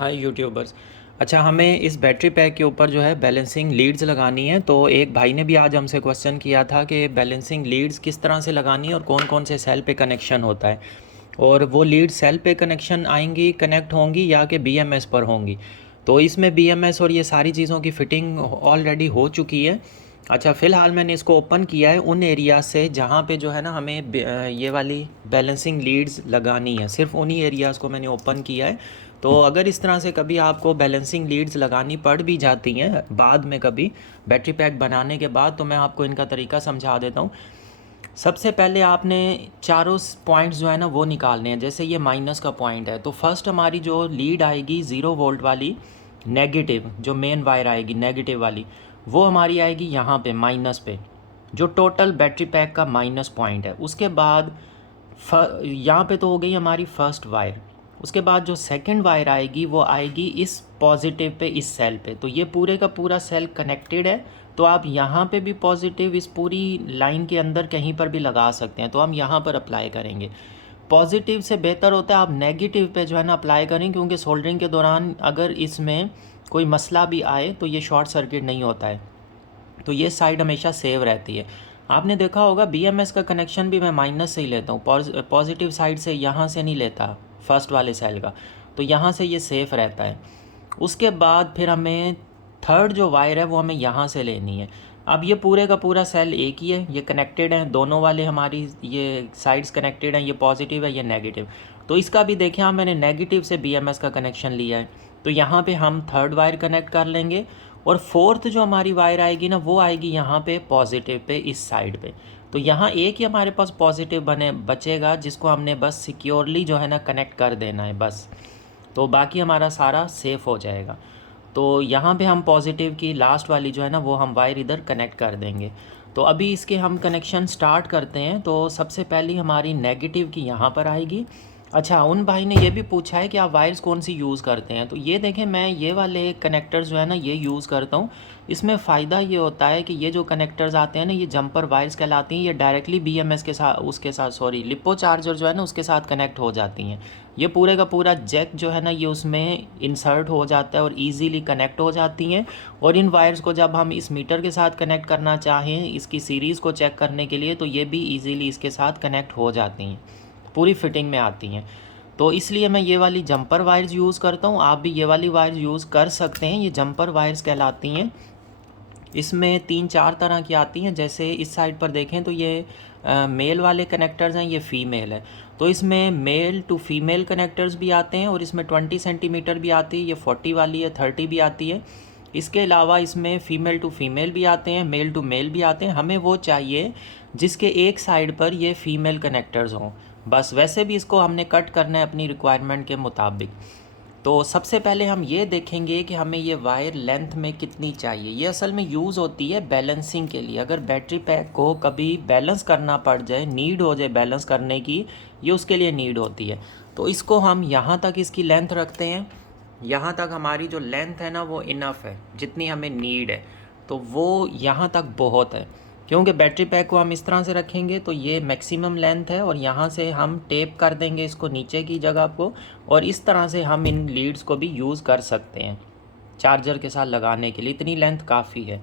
हाय YouTubers. अच्छा, हमें इस बैटरी पैक के ऊपर जो है बैलेंसिंग लीड्स लगानी है। तो एक भाई ने भी आज हमसे क्वेश्चन किया था कि बैलेंसिंग लीड्स किस तरह से लगानी है और कौन कौन से सेल पे कनेक्शन होता है, और वो लीड सेल पे कनेक्शन आएंगी, कनेक्ट होंगी या कि बीएमएस पर होंगी। तो इसमें बीएमएस और ये सारी चीज़ों की फ़िटिंग ऑलरेडी हो चुकी है। अच्छा, फ़िलहाल मैंने इसको ओपन किया है उन एरिया से जहाँ पे जो है ना हमें ये वाली बैलेंसिंग लीड्स लगानी है। सिर्फ उन्हीं एरियाज़ को मैंने ओपन किया है। तो अगर इस तरह से कभी आपको बैलेंसिंग लीड्स लगानी पड़ भी जाती हैं बाद में कभी बैटरी पैक बनाने के बाद, तो मैं आपको इनका तरीका समझा देता हूँ। सबसे पहले आपने चारों पॉइंट्स जो है ना वो निकालने हैं। जैसे ये माइनस का पॉइंट है, तो फर्स्ट हमारी जो लीड आएगी 0 वोल्ट वाली नेगेटिव, जो मेन वायर आएगी नेगेटिव वाली, वो हमारी आएगी यहाँ पे माइनस पे, जो टोटल बैटरी पैक का माइनस पॉइंट है। उसके बाद यहाँ पे तो हो गई हमारी फर्स्ट वायर। उसके बाद जो सेकंड वायर आएगी वो आएगी इस पॉजिटिव पे, इस सेल पे। तो ये पूरे का पूरा सेल कनेक्टेड है, तो आप यहाँ पे भी पॉजिटिव इस पूरी लाइन के अंदर कहीं पर भी लगा सकते हैं। तो हम यहाँ पर अप्लाई करेंगे। पॉजिटिव से बेहतर होता है आप नेगेटिव पे जो है ना अप्लाई करें, क्योंकि सोल्डरिंग के दौरान अगर इसमें कोई मसला भी आए तो ये शॉर्ट सर्किट नहीं होता है, तो ये साइड हमेशा सेव रहती है। आपने देखा होगा बीएमएस का कनेक्शन भी मैं माइनस से ही लेता हूँ, पॉजिटिव साइड से, यहाँ से नहीं लेता फर्स्ट वाले सेल का। तो यहाँ से ये सेफ़ रहता है। उसके बाद फिर हमें थर्ड जो वायर है वो हमें यहाँ से लेनी है। अब ये पूरे का पूरा सेल एक ही है, ये कनेक्टेड है, दोनों वाले हमारी ये साइड्स कनेक्टेड हैं, ये पॉजिटिव है ये नेगेटिव। तो इसका भी देखें आप, मैंने नेगेटिव से बीएमएस का कनेक्शन लिया है, तो यहाँ पे हम थर्ड वायर कनेक्ट कर लेंगे। और फोर्थ जो हमारी वायर आएगी ना वो आएगी यहाँ पे पॉजिटिव पे, इस साइड पे। तो यहाँ एक ही हमारे पास पॉजिटिव बचेगा, जिसको हमने बस सिक्योरली जो है ना कनेक्ट कर देना है बस। तो बाकी हमारा सारा सेफ़ हो जाएगा। तो यहाँ पे हम पॉजिटिव की लास्ट वाली जो है ना वो हम वायर इधर कनेक्ट कर देंगे। तो अभी इसके हम कनेक्शन स्टार्ट करते हैं। तो सबसे पहली हमारी नेगेटिव की यहाँ पर आएगी। अच्छा, उन भाई ने ये भी पूछा है कि आप वायर्स कौन सी यूज़ करते हैं। तो ये देखें, मैं ये वाले कनेक्टर्स जो है ना ये यूज़ करता हूँ। इसमें फ़ायदा ये होता है कि ये जो कनेक्टर्स आते हैं ना ये जंपर वायर्स कहलाती हैं। ये डायरेक्टली बीएमएस के साथ, उसके साथ सॉरी लिपो चार्जर जो है ना उसके साथ कनेक्ट हो जाती हैं। ये पूरे का पूरा जैक जो है ना ये उसमें इंसर्ट हो जाता है और इजीली कनेक्ट हो जाती हैं। और इन वायर्स को जब हम इस मीटर के साथ कनेक्ट करना चाहें इसकी सीरीज़ को चेक करने के लिए, तो ये भी इजीली इसके साथ कनेक्ट हो जाती हैं, पूरी फिटिंग में आती हैं। तो इसलिए मैं ये वाली जंपर वायर्स यूज़ करता हूँ। आप भी ये वाली वायर्स यूज़ कर सकते हैं, ये जंपर वायर्स कहलाती हैं। इसमें 3-4 तरह की आती हैं। जैसे इस साइड पर देखें तो ये मेल वाले कनेक्टर्स हैं, ये फ़ीमेल है। तो इसमें मेल टू फीमेल कनेक्टर्स भी आते हैं, और इसमें 20 सेंटीमीटर भी आती है, ये 40 वाली है, 30 भी आती है। इसके अलावा इसमें फ़ीमेल टू फीमेल भी आते हैं, मेल टू मेल भी आते हैं। हमें वो चाहिए जिसके एक साइड पर ये फ़ीमेल कनेक्टर्स हों बस। वैसे भी इसको हमने कट करना है अपनी रिक्वायरमेंट के मुताबिक। तो सबसे पहले हम ये देखेंगे कि हमें ये वायर लेंथ में कितनी चाहिए। ये असल में यूज़ होती है बैलेंसिंग के लिए। अगर बैटरी पैक को कभी बैलेंस करना पड़ जाए, नीड हो जाए बैलेंस करने की, ये उसके लिए नीड होती है। तो इसको हम यहाँ तक इसकी लेंथ रखते हैं। यहाँ तक हमारी जो लेंथ है ना वो इनफ है, जितनी हमें नीड है, तो वो यहाँ तक बहुत है। क्योंकि बैटरी पैक को हम इस तरह से रखेंगे तो ये मैक्सिमम लेंथ है, और यहाँ से हम टेप कर देंगे इसको नीचे की जगह को, और इस तरह से हम इन लीड्स को भी यूज़ कर सकते हैं चार्जर के साथ लगाने के लिए। इतनी लेंथ काफ़ी है।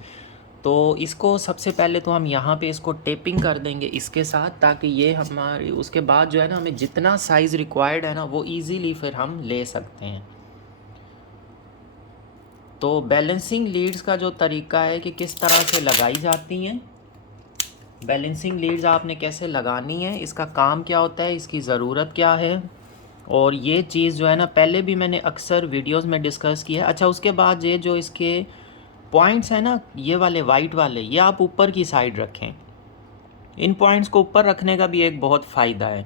तो इसको सबसे पहले तो हम यहाँ पे इसको टेपिंग कर देंगे इसके साथ, ताकि ये हमारी उसके बाद जो है ना हमें जितना साइज़ रिक्वायर्ड है ना वो ईज़िली फिर हम ले सकते हैं। तो बैलेंसिंग लीड्स का जो तरीका है कि किस तरह से लगाई जाती हैं, बैलेंसिंग लीड्स आपने कैसे लगानी है, इसका काम क्या होता है, इसकी ज़रूरत क्या है, और ये चीज़ जो है ना पहले भी मैंने अक्सर वीडियोस में डिस्कस किया है। अच्छा, उसके बाद ये जो इसके पॉइंट्स हैं ना ये वाले वाइट वाले, ये आप ऊपर की साइड रखें। इन पॉइंट्स को ऊपर रखने का भी एक बहुत फ़ायदा है।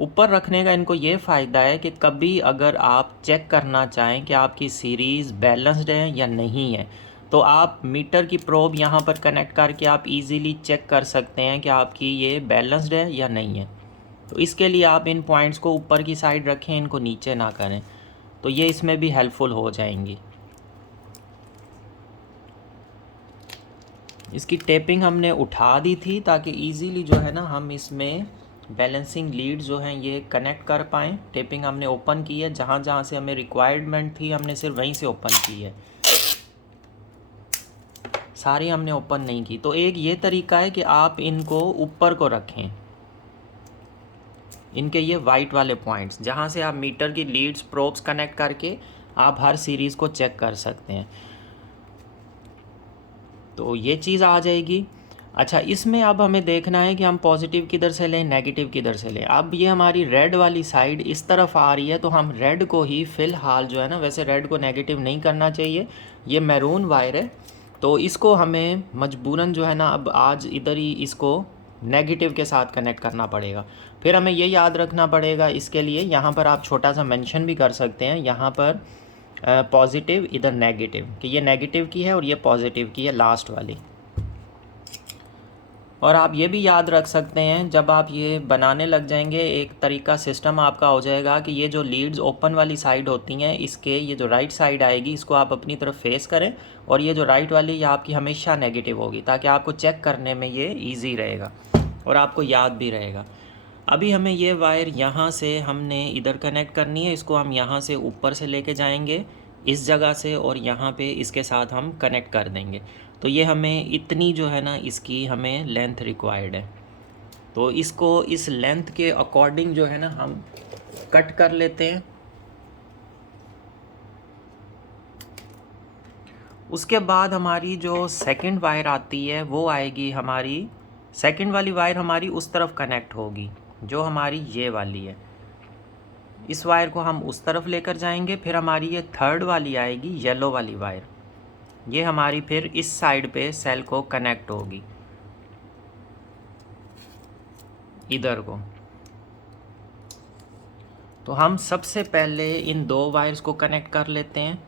ऊपर रखने का इनको ये फ़ायदा है कि कभी अगर आप चेक करना चाहें कि आपकी सीरीज़ बैलेंस्ड है या नहीं है, तो आप मीटर की प्रोब यहाँ पर कनेक्ट करके आप इजीली चेक कर सकते हैं कि आपकी ये बैलेंस्ड है या नहीं है। तो इसके लिए आप इन पॉइंट्स को ऊपर की साइड रखें, इनको नीचे ना करें, तो ये इसमें भी हेल्पफुल हो जाएंगी। इसकी टेपिंग हमने उठा दी थी ताकि इजीली जो है ना हम इसमें बैलेंसिंग लीड जो हैं ये कनेक्ट कर पाएँ। टेपिंग हमने ओपन की है, जहाँ जहाँ से हमें रिक्वायरमेंट थी हमने सिर्फ वहीं से ओपन की है, सारी हमने ओपन नहीं की। तो एक ये तरीका है कि आप इनको ऊपर को रखें, इनके ये वाइट वाले पॉइंट्स जहाँ से आप मीटर की लीड्स प्रोब्स कनेक्ट करके आप हर सीरीज़ को चेक कर सकते हैं। तो ये चीज़ आ जाएगी। अच्छा, इसमें अब हमें देखना है कि हम पॉजिटिव किधर से लें, नेगेटिव किधर से लें। अब ये हमारी रेड वाली साइड इस तरफ आ रही है, तो हम रेड को ही फ़िलहाल जो है ना, वैसे रेड को नेगेटिव नहीं करना चाहिए, ये मैरून वायर है, तो इसको हमें मजबूरन जो है ना अब आज इधर ही इसको नेगेटिव के साथ कनेक्ट करना पड़ेगा। फिर हमें ये याद रखना पड़ेगा, इसके लिए यहाँ पर आप छोटा सा मेंशन भी कर सकते हैं, यहाँ पर पॉजिटिव इधर नेगेटिव, कि ये नेगेटिव की है और ये पॉजिटिव की है लास्ट वाली। और आप ये भी याद रख सकते हैं, जब आप ये बनाने लग जाएंगे एक तरीका सिस्टम आपका हो जाएगा कि ये जो लीड्स ओपन वाली साइड होती हैं, इसके ये जो राइट साइड आएगी इसको आप अपनी तरफ फेस करें, और ये जो राइट वाली ये आपकी हमेशा नेगेटिव होगी, ताकि आपको चेक करने में ये ईजी रहेगा और आपको याद भी रहेगा। अभी हमें ये वायर यहाँ से हमने इधर कनेक्ट करनी है, इसको हम यहाँ से ऊपर से लेके जाएंगे इस जगह से, और यहाँ पे इसके साथ हम कनेक्ट कर देंगे। तो ये हमें इतनी जो है ना इसकी हमें लेंथ रिक्वायर्ड है, तो इसको इस लेंथ के अकॉर्डिंग जो है ना हम कट कर लेते हैं। उसके बाद हमारी जो सेकंड वायर आती है वो आएगी, हमारी सेकंड वाली वायर हमारी उस तरफ कनेक्ट होगी जो हमारी ये वाली है, इस वायर को हम उस तरफ लेकर जाएंगे। फिर हमारी ये थर्ड वाली आएगी येलो वाली वायर, ये हमारी फिर इस साइड पे सेल को कनेक्ट होगी इधर को। तो हम सबसे पहले इन दो वायर्स को कनेक्ट कर लेते हैं,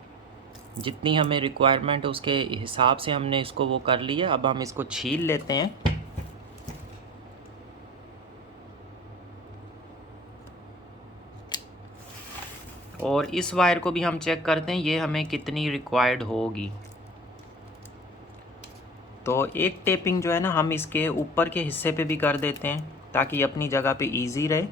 जितनी हमें रिक्वायरमेंट है उसके हिसाब से हमने इसको वो कर लिया। अब हम इसको छील लेते हैं, और इस वायर को भी हम चेक करते हैं ये हमें कितनी रिक्वायर्ड होगी। तो एक टेपिंग जो है ना हम इसके ऊपर के हिस्से पे भी कर देते हैं, ताकि अपनी जगह पे इजी रहे।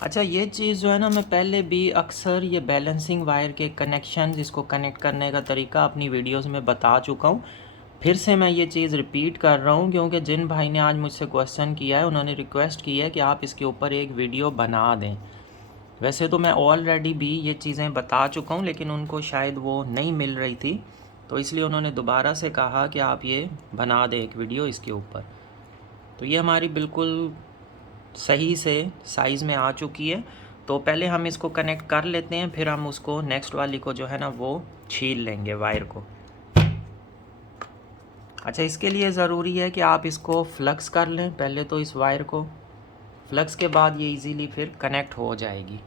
अच्छा, ये चीज़ जो है ना मैं पहले भी अक्सर ये बैलेंसिंग वायर के कनेक्शन, इसको कनेक्ट करने का तरीका अपनी वीडियोस में बता चुका हूँ। फिर से मैं ये चीज़ रिपीट कर रहा हूँ, क्योंकि जिन भाई ने आज मुझसे क्वेश्चन किया है उन्होंने रिक्वेस्ट की है कि आप इसके ऊपर एक वीडियो बना दें। वैसे तो मैं ऑलरेडी भी ये चीज़ें बता चुका हूँ, लेकिन उनको शायद वो नहीं मिल रही थी, तो इसलिए उन्होंने दोबारा से कहा कि आप ये बना दें एक वीडियो इसके ऊपर। तो ये हमारी बिल्कुल सही से साइज़ में आ चुकी है। तो पहले हम इसको कनेक्ट कर लेते हैं, फिर हम उसको नेक्स्ट वाली को जो है ना वो छील लेंगे वायर को। अच्छा, इसके लिए ज़रूरी है कि आप इसको फ्लक्स कर लें पहले, तो इस वायर को फ्लक्स के बाद ये इजीली फिर कनेक्ट हो जाएगी।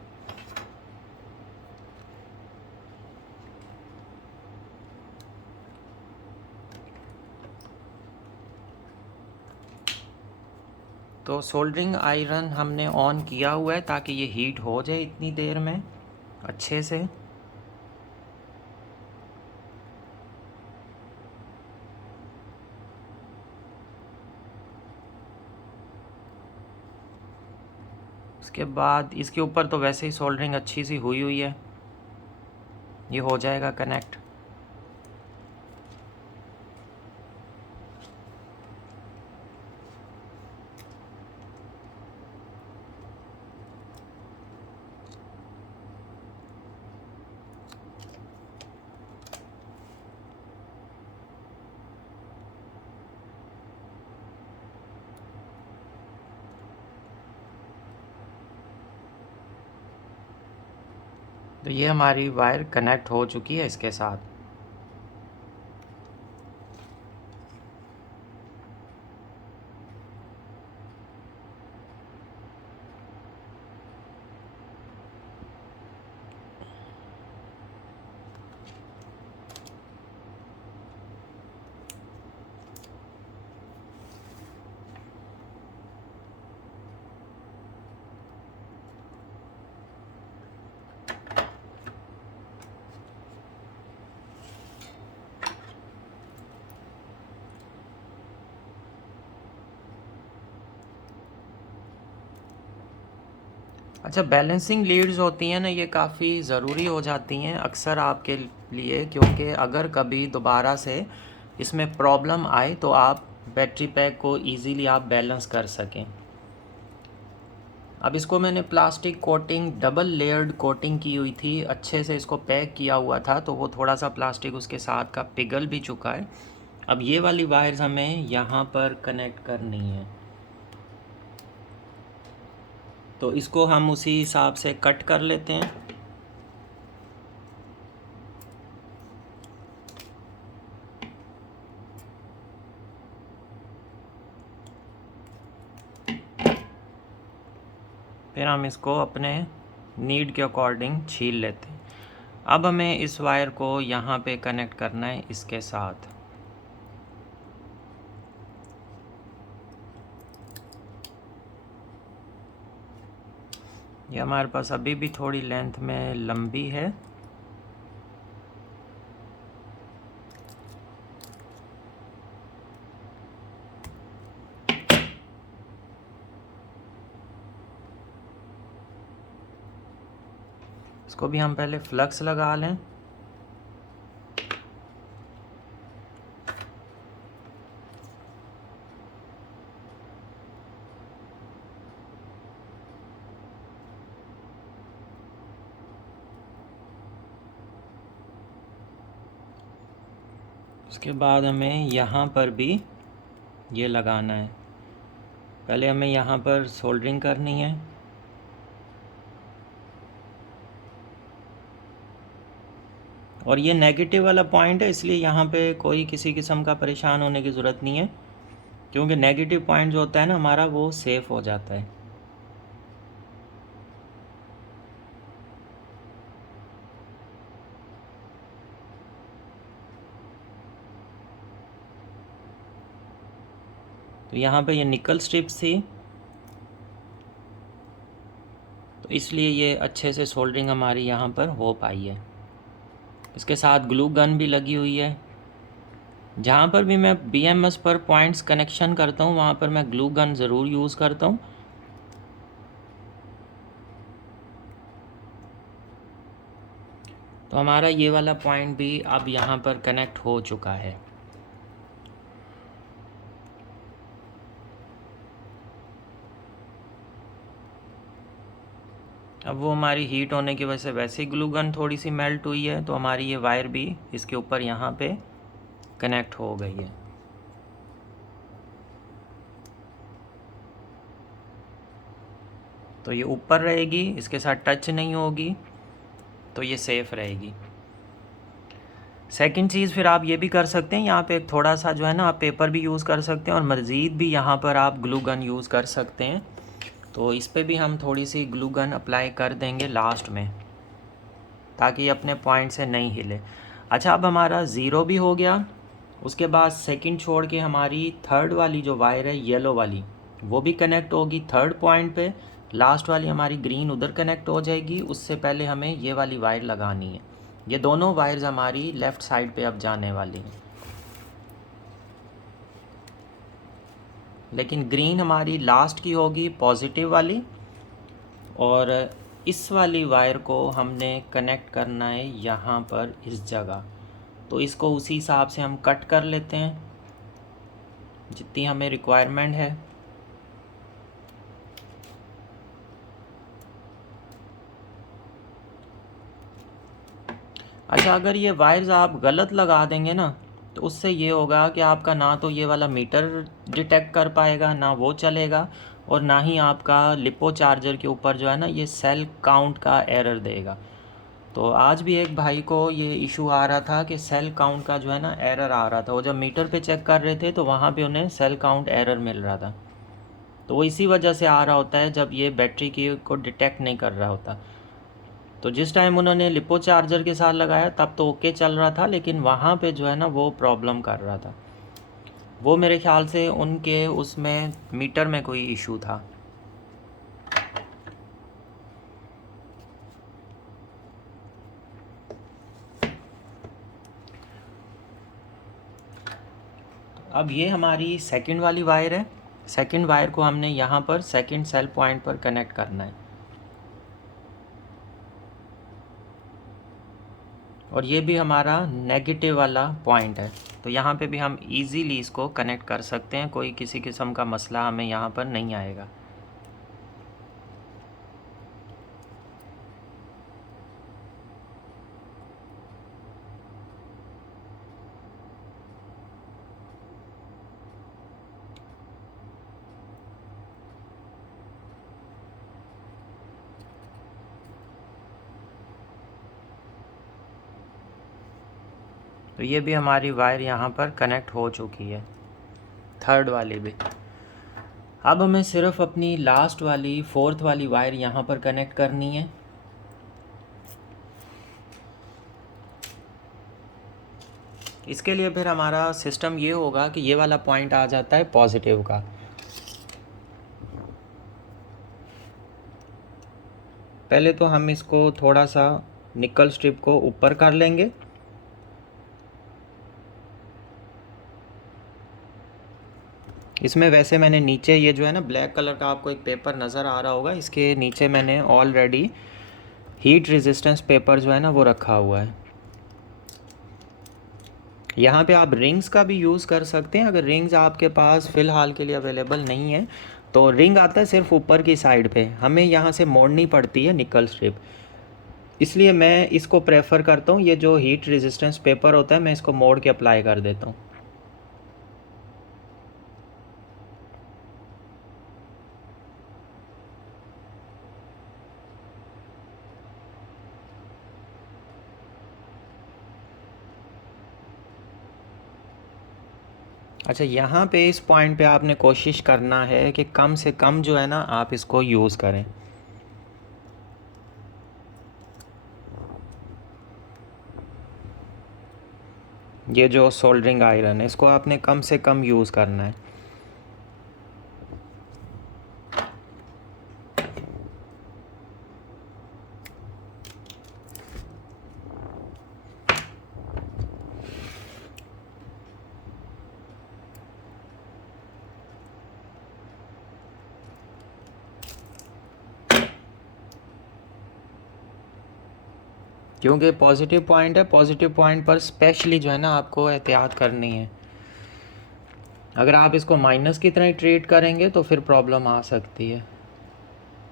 तो सोल्डरिंग आयरन हमने ऑन किया हुआ है ताकि ये हीट हो जाए इतनी देर में अच्छे से। उसके बाद इसके ऊपर तो वैसे ही सोल्डरिंग अच्छी सी हुई हुई है, ये हो जाएगा कनेक्ट। तो ये हमारी वायर कनेक्ट हो चुकी है इसके साथ। अच्छा, बैलेंसिंग लीड्स होती हैं ना, ये काफ़ी ज़रूरी हो जाती हैं अक्सर आपके लिए, क्योंकि अगर कभी दोबारा से इसमें प्रॉब्लम आए तो आप बैटरी पैक को इजीली आप बैलेंस कर सकें। अब इसको मैंने plastic coating, double layered coating की हुई थी, अच्छे से इसको पैक किया हुआ था, तो वो थोड़ा सा प्लास्टिक उसके साथ का पिघल भी चुका है। अब ये वाली वायर्स हमें यहाँ पर कनेक्ट करनी है, तो इसको हम उसी हिसाब से कट कर लेते हैं। फिर हम इसको अपने नीड के अकॉर्डिंग छील लेते हैं। अब हमें इस वायर को यहाँ पे कनेक्ट करना है इसके साथ। ये हमारे पास अभी भी थोड़ी लेंथ में लंबी है। इसको भी हम पहले फ्लक्स लगा लें। उसके बाद हमें यहाँ पर भी ये लगाना है। पहले हमें यहाँ पर सोल्डरिंग करनी है। और ये नेगेटिव वाला पॉइंट है, इसलिए यहाँ पे कोई किसी किस्म का परेशान होने की ज़रूरत नहीं है, क्योंकि नेगेटिव पॉइंट जो होता है ना हमारा, वो सेफ़ हो जाता है। तो यहाँ पे ये निकल स्ट्रिप्स थी, तो इसलिए ये अच्छे से सोल्डरिंग हमारी यहाँ पर हो पाई है। इसके साथ ग्लू गन भी लगी हुई है। जहाँ पर भी मैं BMS पर पॉइंट्स कनेक्शन करता हूँ वहाँ पर मैं ग्लू गन ज़रूर यूज़ करता हूँ। तो हमारा ये वाला पॉइंट भी अब यहाँ पर कनेक्ट हो चुका है। अब वो हमारी हीट होने की वजह से वैसे ही ग्लू गन थोड़ी सी मेल्ट हुई है, तो हमारी ये वायर भी इसके ऊपर यहाँ पे कनेक्ट हो गई है। तो ये ऊपर रहेगी, इसके साथ टच नहीं होगी, तो ये सेफ़ रहेगी। सेकंड चीज़ फिर आप ये भी कर सकते हैं, यहाँ पे एक थोड़ा सा जो है ना, आप पेपर भी यूज़ कर सकते हैं और मज़ीद भी यहाँ पर आप ग्लू गन यूज़ कर सकते हैं। तो इस पे भी हम थोड़ी सी ग्लू गन अप्लाई कर देंगे लास्ट में, ताकि ये अपने पॉइंट से नहीं हिले। अच्छा, अब हमारा ज़ीरो भी हो गया। उसके बाद सेकंड छोड़ के हमारी थर्ड वाली जो वायर है येलो वाली, वो भी कनेक्ट होगी थर्ड पॉइंट पे। लास्ट वाली हमारी ग्रीन उधर कनेक्ट हो जाएगी। उससे पहले हमें ये वाली वायर लगानी है। ये दोनों वायर्स हमारी लेफ़्ट साइड पे अब जाने वाली हैं, लेकिन ग्रीन हमारी लास्ट की होगी, पॉजिटिव वाली। और इस वाली वायर को हमने कनेक्ट करना है यहाँ पर इस जगह। तो इसको उसी हिसाब से हम कट कर लेते हैं जितनी हमें रिक्वायरमेंट है। अच्छा, अगर ये वायर्स आप गलत लगा देंगे ना, तो उससे ये होगा कि आपका ना तो ये वाला मीटर डिटेक्ट कर पाएगा, ना वो चलेगा, और ना ही आपका लिपो चार्जर के ऊपर जो है ना, ये सेल काउंट का एरर देगा। तो आज भी एक भाई को ये इशू आ रहा था कि सेल काउंट का जो है ना एरर आ रहा था। वो जब मीटर पे चेक कर रहे थे तो वहाँ पे उन्हें सेल काउंट एरर मिल रहा था। तो वो इसी वजह से आ रहा होता है, जब ये बैटरी की को डिटेक्ट नहीं कर रहा होता। तो जिस टाइम उन्होंने लिपो चार्जर के साथ लगाया तब तो ओके चल रहा था, लेकिन वहाँ पे जो है ना वो प्रॉब्लम कर रहा था। वो मेरे ख्याल से उनके उसमें मीटर में कोई इशू था। अब ये हमारी सेकंड वाली वायर है। सेकंड वायर को हमने यहाँ पर सेकंड सेल पॉइंट पर कनेक्ट करना है। और ये भी हमारा नेगेटिव वाला पॉइंट है। तो यहाँ पे भी हम इजीली इसको कनेक्ट कर सकते हैं, कोई किसी किस्म का मसला हमें यहाँ पर नहीं आएगा। तो ये भी हमारी वायर यहाँ पर कनेक्ट हो चुकी है, थर्ड वाली भी। अब हमें सिर्फ अपनी लास्ट वाली फोर्थ वाली वायर यहाँ पर कनेक्ट करनी है। इसके लिए फिर हमारा सिस्टम ये होगा कि ये वाला पॉइंट आ जाता है पॉजिटिव का। पहले तो हम इसको थोड़ा सा निकल स्ट्रिप को ऊपर कर लेंगे। इसमें वैसे मैंने नीचे ये जो है ना ब्लैक कलर का आपको एक पेपर नज़र आ रहा होगा, इसके नीचे मैंने ऑलरेडी हीट रेजिस्टेंस पेपर जो है ना वो रखा हुआ है। यहाँ पे आप रिंग्स का भी यूज़ कर सकते हैं। अगर रिंग्स आपके पास फ़िलहाल के लिए अवेलेबल नहीं है तो रिंग आता है सिर्फ ऊपर की साइड पे, हमें यहाँ से मोड़नी पड़ती है निकल स्ट्रिप, इसलिए मैं इसको प्रेफर करता हूँ। ये जो हीट रेजिस्टेंस पेपर होता है मैं इसको मोड़ के अप्लाई कर देता हूँ। अच्छा, यहाँ पे इस पॉइंट पे आपने कोशिश करना है कि कम से कम जो है ना आप इसको यूज़ करें। ये जो सोल्डरिंग आयरन है इसको आपने कम से कम यूज़ करना है। क्योंकि पॉजिटिव पॉइंट है, पॉजिटिव पॉइंट पर स्पेशली जो है ना आपको एहतियात करनी है। अगर आप इसको माइनस की तरह ट्रीट करेंगे तो फिर प्रॉब्लम आ सकती है,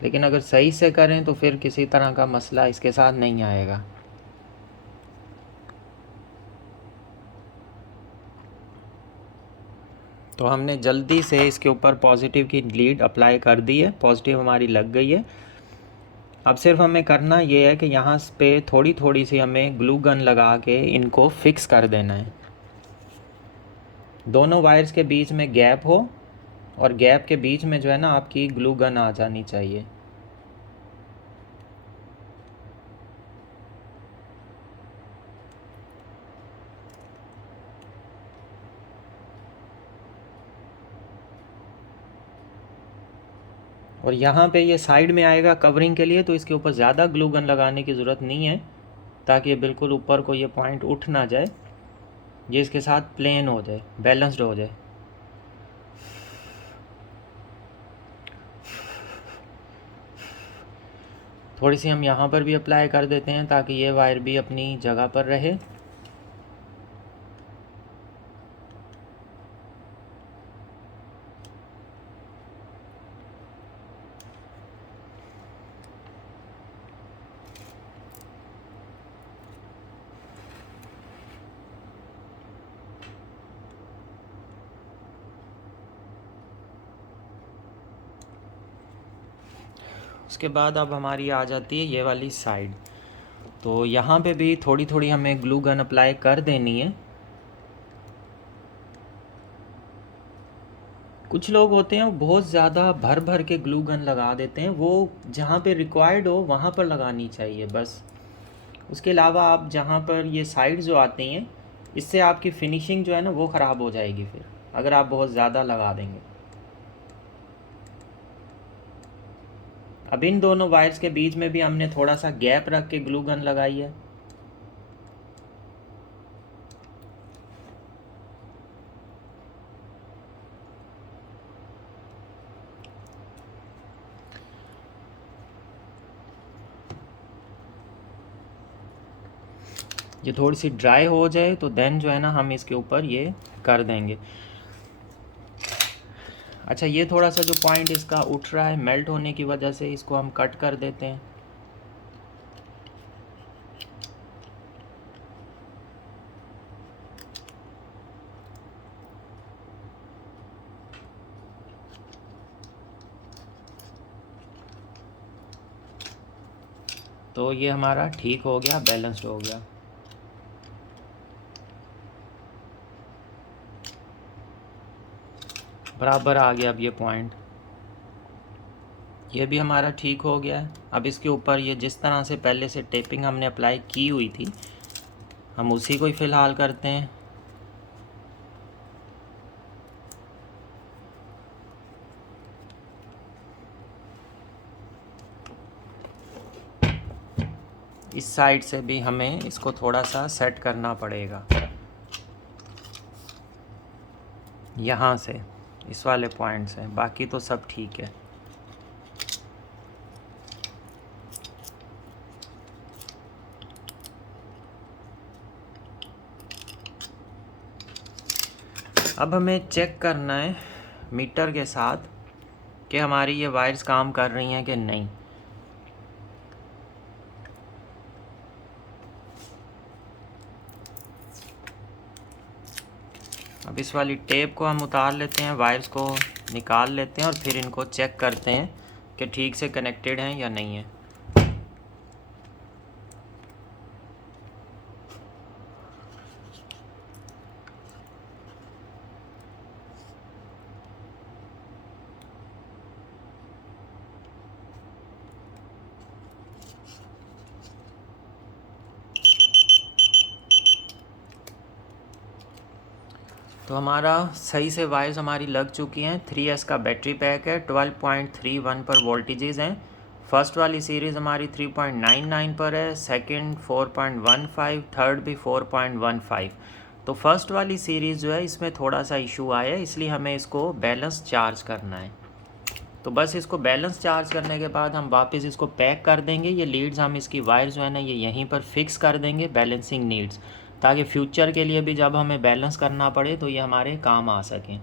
लेकिन अगर सही से करें तो फिर किसी तरह का मसला इसके साथ नहीं आएगा। तो हमने जल्दी से इसके ऊपर पॉजिटिव की लीड अप्लाई कर दी है, पॉजिटिव हमारी लग गई है। अब सिर्फ हमें करना ये है कि यहाँ पे थोड़ी थोड़ी सी हमें ग्लू गन लगा के इनको फिक्स कर देना है। दोनों वायर्स के बीच में गैप हो और गैप के बीच में जो है ना आपकी ग्लू गन आ जानी चाहिए। और यहाँ पे ये साइड में आएगा कवरिंग के लिए, तो इसके ऊपर ज़्यादा ग्लू गन लगाने की ज़रूरत नहीं है, ताकि ये बिल्कुल ऊपर को ये पॉइंट उठ ना जाए, ये इसके साथ प्लेन हो जाए, बैलेंस्ड हो जाए। थोड़ी सी हम यहाँ पर भी अप्लाई कर देते हैं ताकि ये वायर भी अपनी जगह पर रहे। उसके बाद अब हमारी आ जाती है ये वाली साइड। तो यहाँ पे भी थोड़ी थोड़ी हमें ग्लू गन अप्लाई कर देनी है। कुछ लोग होते हैं वो बहुत ज़्यादा भर भर के ग्लू गन लगा देते हैं, वो जहाँ पे रिक्वायर्ड हो वहाँ पर लगानी चाहिए बस। उसके अलावा आप जहाँ पर ये साइड जो आती हैं, इससे आपकी फिनिशिंग जो है ना वो ख़राब हो जाएगी फिर, अगर आप बहुत ज़्यादा लगा देंगे। अब इन दोनों वायर्स के बीच में भी हमने थोड़ा सा गैप रख के ग्लू गन लगाई है। ये थोड़ी सी ड्राई हो जाए तो देन जो है ना हम इसके ऊपर ये कर देंगे। अच्छा, ये थोड़ा सा जो पॉइंट इसका उठ रहा है मेल्ट होने की वजह से, इसको हम कट कर देते हैं। तो ये हमारा ठीक हो गया, बैलेंस्ड हो गया। बराबर आ गया अब ये पॉइंट, ये भी हमारा ठीक हो गया है। अब इसके ऊपर ये जिस तरह से पहले से टेपिंग हमने अप्लाई की हुई थी, हम उसी को ही फ़िलहाल करते हैं। इस साइड से भी हमें इसको थोड़ा सा सेट करना पड़ेगा, यहाँ से, इस वाले पॉइंट से। बाकी तो सब ठीक है। अब हमें चेक करना है मीटर के साथ कि हमारी ये वायर्स काम कर रही हैं कि नहीं। अब इस वाली टेप को हम उतार लेते हैं, वायर्स को निकाल लेते हैं और फिर इनको चेक करते हैं कि ठीक से कनेक्टेड हैं या नहीं है। तो हमारा सही से वायर्स हमारी लग चुकी हैं। 3S का बैटरी पैक है, 12.31 पर वोल्टेजेस हैं। फर्स्ट वाली सीरीज़ हमारी 3.99 पर है, सेकंड 4.15, थर्ड भी 4.15। तो फर्स्ट वाली सीरीज़ जो है इसमें थोड़ा सा इशू आया है, इसलिए हमें इसको बैलेंस चार्ज करना है। तो बस इसको बैलेंस चार्ज करने के बाद हम वापस इसको पैक कर देंगे। ये लीड्स हम इसकी वायर जो है ना ये यहीं पर फिक्स कर देंगे, बैलेंसिंग लीड्स, ताकि फ्यूचर के लिए भी जब हमें बैलेंस करना पड़े तो ये हमारे काम आ सकें।